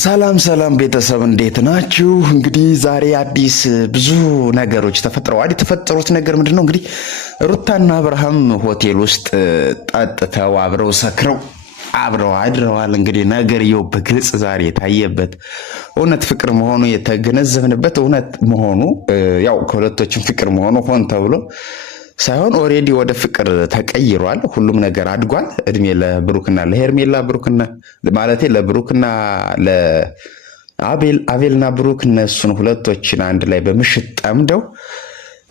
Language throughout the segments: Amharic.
ሰላም ሰላም ቤተሰብ እንዴት ናችሁ? እንግዲህ ዛሬ አዲስ ብዙ ነገሮች ተፈጥረዋል። የተፈጠሩት ነገር ምንድነው? እንግዲህ ሩታና አብርሃም ሆቴል ውስጥ ጠጥተው አብረው ሰክረው አብረው አድረዋል። እንግዲህ ነገርየው በግልጽ ዛሬ የታየበት እውነት ፍቅር መሆኑ የተገነዘብንበት እውነት መሆኑ ያው ከሁለቶችም ፍቅር መሆኑ ሆን ተብሎ ሳይሆን ኦሬዲ ወደ ፍቅር ተቀይሯል። ሁሉም ነገር አድጓል። እድሜ ለብሩክና ለሄርሜላ ብሩክና ማለቴ ለብሩክና ለአቤልና ብሩክ እነሱን ሁለቶችን አንድ ላይ በምሽት ጠምደው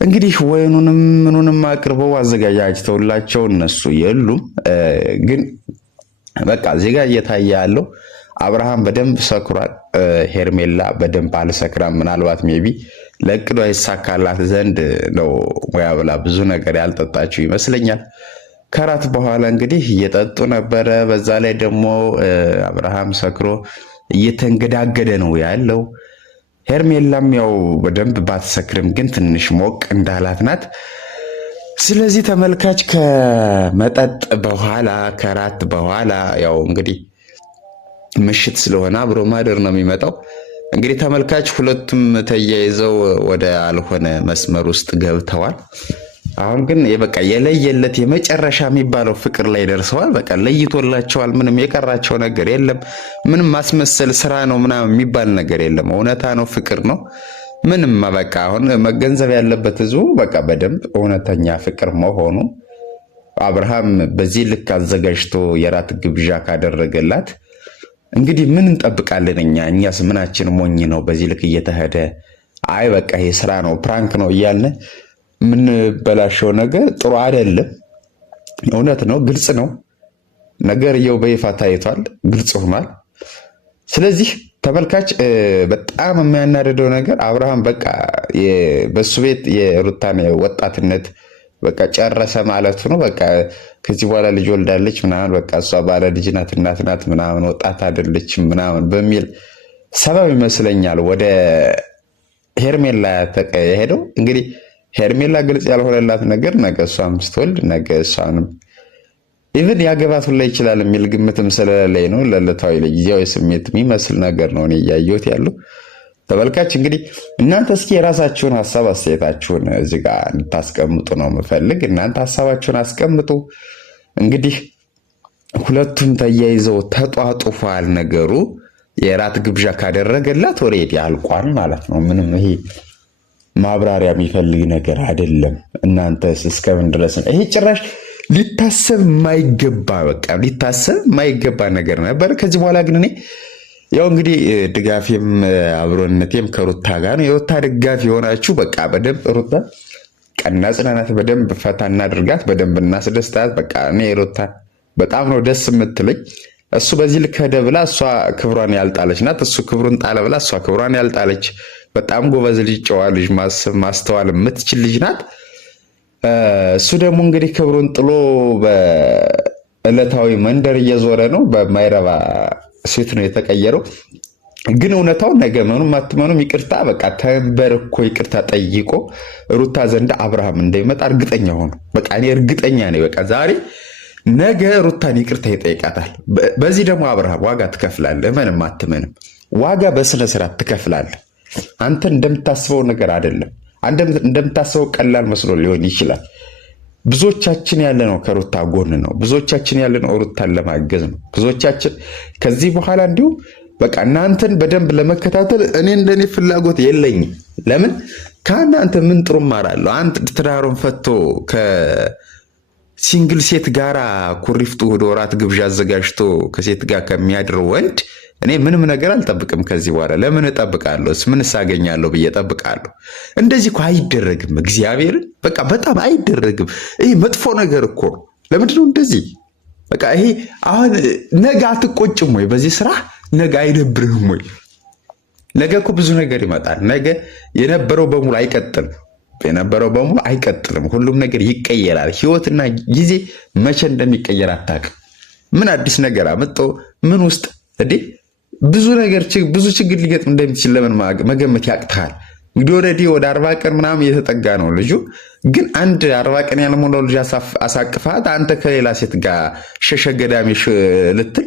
እንግዲህ ወይኑንም ምኑንም አቅርበው አዘጋጃጅተውላቸው እነሱ የሉም። ግን በቃ እዚህ ጋር እየታየ ያለው አብርሃም በደንብ ሰክሯል። ሄርሜላ በደንብ አልሰክራም። ምናልባት ሜቢ ለቅዷ ይሳካላት ዘንድ ነው ሙያ ብላ ብዙ ነገር ያልጠጣችው ይመስለኛል። ከራት በኋላ እንግዲህ እየጠጡ ነበረ። በዛ ላይ ደግሞ አብርሃም ሰክሮ እየተንገዳገደ ነው ያለው። ሄርሜላም ያው በደንብ ባትሰክርም ግን ትንሽ ሞቅ እንዳላት ናት። ስለዚህ ተመልካች ከመጠጥ በኋላ ከራት በኋላ ያው እንግዲህ ምሽት ስለሆነ አብሮ ማደር ነው የሚመጣው። እንግዲህ ተመልካች ሁለቱም ተያይዘው ወደ አልሆነ መስመር ውስጥ ገብተዋል። አሁን ግን በቃ የለየለት የመጨረሻ የሚባለው ፍቅር ላይ ደርሰዋል። በቃ ለይቶላቸዋል። ምንም የቀራቸው ነገር የለም። ምንም ማስመሰል ስራ ነው ምናምን የሚባል ነገር የለም። እውነታ ነው፣ ፍቅር ነው። ምንም በቃ አሁን መገንዘብ ያለበት ህዝቡ በቃ በደንብ እውነተኛ ፍቅር መሆኑ አብርሃም በዚህ ልክ አዘጋጅቶ የራት ግብዣ ካደረገላት እንግዲህ ምን እንጠብቃለን? እኛስ ምናችን ሞኝ ነው? በዚህ ልክ እየተሄደ አይ በቃ ይሄ ስራ ነው ፕራንክ ነው እያልን የምንበላሸው ነገር ጥሩ አይደለም። እውነት ነው፣ ግልጽ ነው። ነገርየው በይፋ ታይቷል፣ ግልጽ ሆኗል። ስለዚህ ተመልካች በጣም የሚያናደደው ነገር አብርሃም በቃ በሱ ቤት የሩታን ወጣትነት በቃ ጨረሰ ማለቱ ነው። በቃ ከዚህ በኋላ ልጅ ወልዳለች ምናምን በቃ እሷ ባለ ልጅ ናት እናት ናት ምናምን ወጣት አይደለችም ምናምን በሚል ሰበብ ይመስለኛል ወደ ሄርሜላ የሄደው። እንግዲህ ሄርሜላ ግልጽ ያልሆነላት ነገር ነገ እሷም ስትወልድ ነገ እሷንም ኢቭን ያገባት ሁላ ይችላል የሚል ግምትም ስለሌለኝ ነው። ለዕለታዊ ለጊዜያዊ ስሜት የሚመስል ነገር ነው እኔ እያየሁት ያለው። ተመልካች እንግዲህ እናንተ እስኪ የራሳችሁን ሀሳብ አስተያየታችሁን እዚህ ጋር እንድታስቀምጡ ነው የምፈልግ። እናንተ ሀሳባችሁን አስቀምጡ። እንግዲህ ሁለቱም ተያይዘው ተጧጡፏል። ነገሩ የራት ግብዣ ካደረገላት ኦልሬዲ አልቋል ማለት ነው። ምንም ይሄ ማብራሪያ የሚፈልግ ነገር አይደለም። እናንተስ እስከምን ድረስ ነው? ይሄ ጭራሽ ሊታሰብ የማይገባ በቃ ሊታሰብ የማይገባ ነገር ነበር። ከዚህ በኋላ ግን እኔ ያው እንግዲህ ድጋፌም አብሮነቴም ከሩታ ጋር ነው። የሩታ ድጋፍ የሆናችሁ በቃ በደንብ ሩታ ቀና ጽናናት፣ በደንብ ፈታ እናድርጋት፣ በደንብ እናስደስታት። በቃ እኔ ሩታ በጣም ነው ደስ የምትለኝ። እሱ በዚህ ልክ ሄደ ብላ እሷ ክብሯን ያልጣለች ናት። እሱ ክብሩን ጣለ ብላ እሷ ክብሯን ያልጣለች በጣም ጎበዝ ልጅ፣ ጨዋ ልጅ፣ ማሰብ ማስተዋል የምትችል ልጅ ናት። እሱ ደግሞ እንግዲህ ክብሩን ጥሎ በዕለታዊ መንደር እየዞረ ነው። በማይረባ ሴት ነው የተቀየረው። ግን እውነታው ነገ መኑም አትመኑም ይቅርታ በቃ ተንበርኮ ይቅርታ ጠይቆ ሩታ ዘንድ አብርሃም እንደሚመጣ እርግጠኛ ሆኖ በቃ እኔ እርግጠኛ ነኝ። በቃ ዛሬ ነገ ሩታን ይቅርታ ይጠይቃታል። በዚህ ደግሞ አብርሃም ዋጋ ትከፍላለህ። ምንም አትመንም፣ ዋጋ በስነ ስርዓት ትከፍላለህ። አንተ እንደምታስበው ነገር አይደለም። እንደምታስበው ቀላል መስሎ ሊሆን ይችላል። ብዙዎቻችን ያለ ነው ከሩታ ጎን ነው። ብዙዎቻችን ያለ ነው ሩታን ለማገዝ ነው። ብዙዎቻችን ከዚህ በኋላ እንዲሁ በቃ እናንተን በደንብ ለመከታተል እኔ እንደኔ ፍላጎት የለኝም። ለምን ከእናንተ ምን ጥሩ እማራለሁ? አንድ ትዳሩን ፈቶ ከሲንግል ሴት ጋራ ኩሪፍቱ ወደ ወራት ግብዣ አዘጋጅቶ ከሴት ጋር ከሚያድር ወንድ እኔ ምንም ነገር አልጠብቅም ከዚህ በኋላ። ለምን እጠብቃለሁ? ምን ሳገኛለሁ ብዬ እጠብቃለሁ? እንደዚህ እኮ አይደረግም። እግዚአብሔርን በቃ በጣም አይደረግም። ይሄ መጥፎ ነገር እኮ ነው። ለምንድነው እንደዚህ? በቃ ይሄ አሁን ነገ አትቆጭም ወይ? በዚህ ስራ ነገ አይደብርህም ወይ? ነገ እኮ ብዙ ነገር ይመጣል። ነገ የነበረው በሙሉ አይቀጥልም። የነበረው በሙሉ አይቀጥልም። ሁሉም ነገር ይቀየራል። ህይወትና ጊዜ መቼ እንደሚቀየር አታውቅም። ምን አዲስ ነገር አመጣ ምን ውስጥ እንዴ ብዙ ነገር ብዙ ችግር ሊገጥም እንደሚችል ለምን መገመት ያቅታል? እንግዲህ ኦልሬዲ ወደ 40 ቀን ምናምን እየተጠጋ ነው ልጁ። ግን አንድ 40 ቀን ያልሞላው ልጅ አሳቅፋት አንተ ከሌላ ሴት ጋር ሸሸገዳሚ ልትል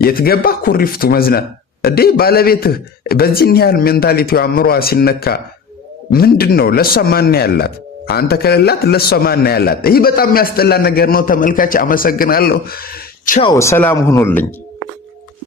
የትገባ ኩሪፍቱ መዝና እንዴ ባለቤትህ በዚህን ያህል ሜንታሊቲው አእምሮዋ ሲነካ ምንድን ነው? ለእሷ ማን ያላት? አንተ ከሌላት ለእሷ ማን ያላት? ይህ በጣም የሚያስጠላ ነገር ነው። ተመልካች አመሰግናለሁ። ቻው፣ ሰላም ሁኑልኝ።